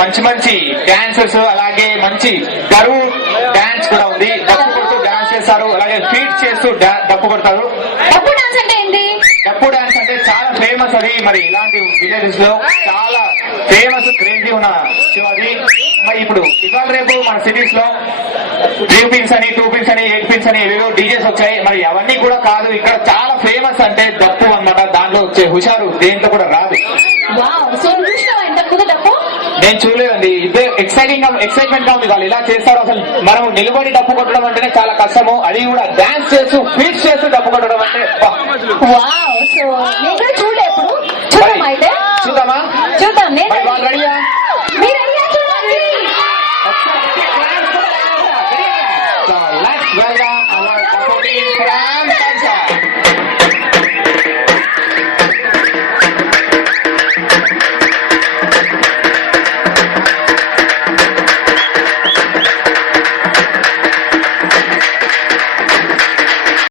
మంచి మంచి డాన్సర్స్ అలాగే మంచి కరువు డాన్స్ కూడా ఉంది. డప్పు కొడుతూ డాన్స్ చేస్తారు, అలాగే ఫీట్ చేస్తూ డప్పు కొడతారు. డప్పు డాన్స్ అంటే ఏంటి? డప్పు డాన్స్ అంటే చాలా ఫేమస్ అది. మరి ఇలాంటి విలేజెస్ లో చాలా ఫేమస్ క్రేజీ ఉన్న అది. మరి ఇప్పుడు ఇవాళ రేపు మన సిటీస్ లో 3 పిన్స్ అని 2 పిన్స్ అని 8 పిన్స్ అని ఏవేవో డీజేస్ వచ్చాయి. మరి అవన్నీ కూడా కాదు, ఇక్కడ చాలా ఫేమస్ అంటే డప్పు అన్నమాట. దాంట్లో వచ్చే హుషారు దేంట్లో కూడా రాదు. నేను చూడలేదండి. ఇదే ఎక్సైట్మెంట్ గా ఉంది. వాళ్ళు ఇలా చేస్తారు. అసలు మనం నిలబడి డప్పు కొట్టడం అంటేనే చాలా కష్టము, అది కూడా డాన్స్ చేస్తూ ఫీట్ చేస్తూ డప్పు కొట్టడం అంటే చూడలే ఎప్పుడు. చూద్దామా? చూద్దామా? చూద్దాం. రెడీయా?